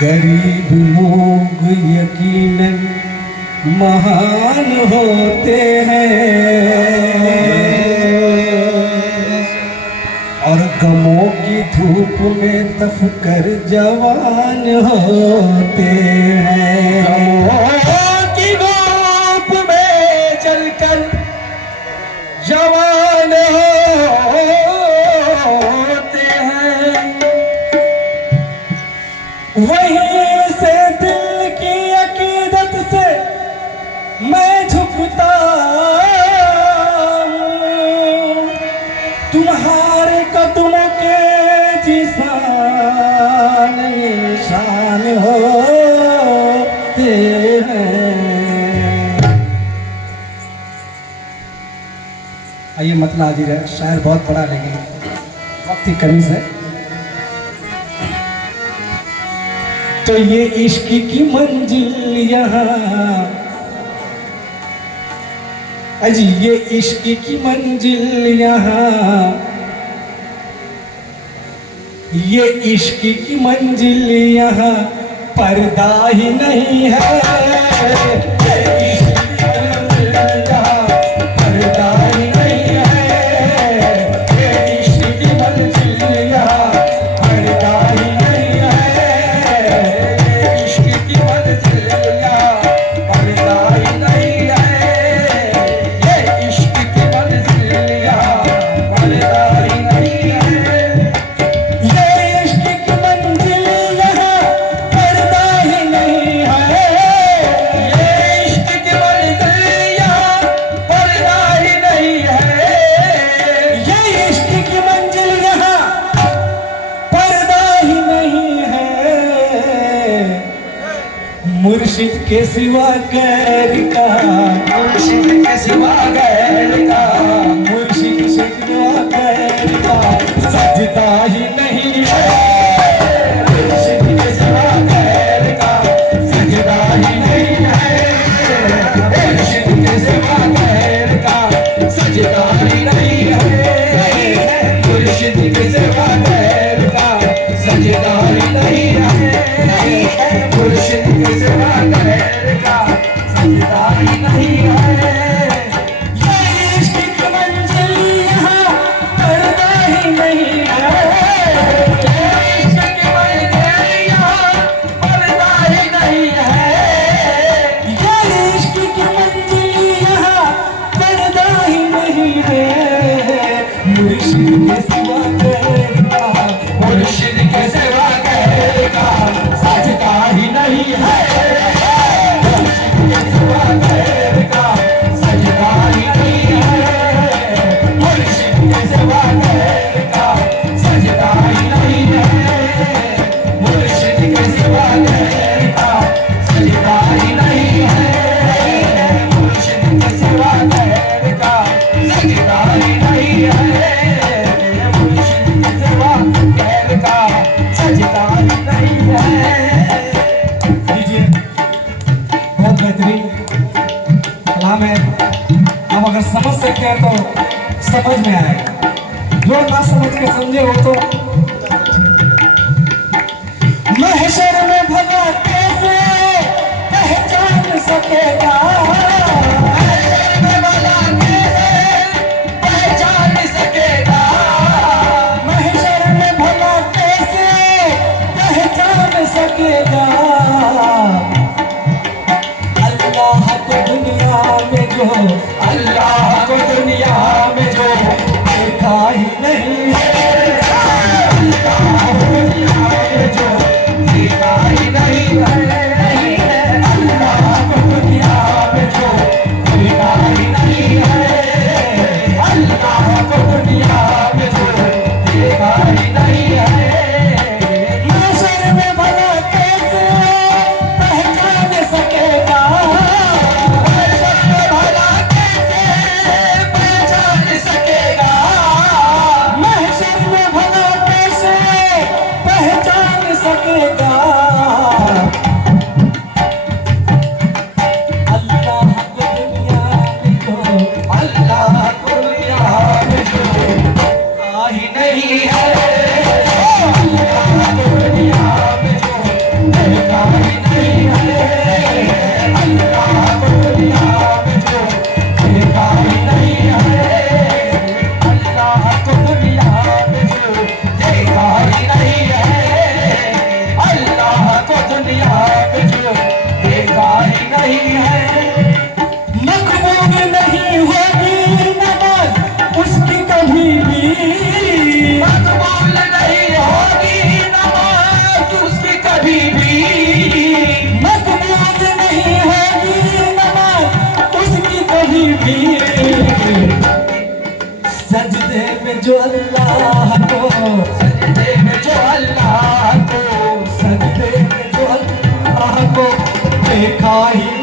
गरीब लोग यकीनन महान होते हैं और गमों की धूप में तप कर जवान होते हैं। गमों की धूप में जलकर जवान होते हैं। वहीं से दिल की अकीदत से मैं झुकता हूँ, तुम्हारे कदमों के जिसान निशान होते हैं। आइए मतलब हाजिर है, शायर बहुत बड़ा लेकिन वक्त की कमी से। तो ये इश्क की मंजिल यहाँ अजी, ये इश्क की मंजिल यहाँ, ये इश्क की मंजिल यहाँ पर्दा ही नहीं है। ये इश्क की मंजिल यहाँ पर्दा ही नहीं है। ये इश्क की मंजिल यहाँ पर्दा ही नहीं है। मुर्शिद के सिवा गैर का, मुर्शिद के सिवा गैर का, मुर्शिद के सिवा गैर का सजदा ही नहीं है। मुर्शिद के सिवा गैर का सजदा ही नहीं है। मुर्शिद के सिवा गैर का सजदा ही नहीं है। मुर्शिद के सिवा गैर का सजदा ही नहीं है। मुर्शिद के सिवा गैर का सजदा ही नहीं है। ये इश्क की मंजिल यहाँ पर्दा ही नहीं है। ये इश्क की मंजिल यहाँ पर्दा ही नहीं है। ये इश्क की मंजिल यहाँ पर्दा ही नहीं है। मुर्शिद के सिवा गैर का, मुर्शिद के सिवा गैर का सजदा ही नहीं है। मुर्शिद के सिवा गैर का सजदा ही नहीं है। मुर्शिद के सिवा गैर का सजदा ही नहीं है। मुर्शिद के सिवा गैर का सजदा ही नहीं है। मुर्शिद के सिवा गैर का सजदा ही नहीं है। मुर्शिद के सिवा गैर का सजदा ही नहीं है। लीजिए, बहुत बेहतरीन कलाम है। हम अगर समझ सकते हैं तो समझ में आएगा, जो ना समझ के समझे हो तो महशर में भला कैसे पहचान सकेगा। महशर में भला कैसे पहचान सकेगा। महशर में भला कैसे पहचान सकेगा। अल्लाह को दुनिया में जो, अल्लाह को दुनिया में जो देखा ही नहीं है। अल्लाह को दुनिया में जो देखा ही नहीं है। पे जो देखा ही नहीं है। मकबूल नहीं होगी नमाज उसकी कभी भी, मकबूल नहीं होगी नमाज उसकी कभी भी, मकबूल नहीं होगी नमाज उसकी कभी भी। सजदे में जो अल्लाह को, सजदे में जो अल्लाह को, सजदे में जो अल्लाह को देखा ही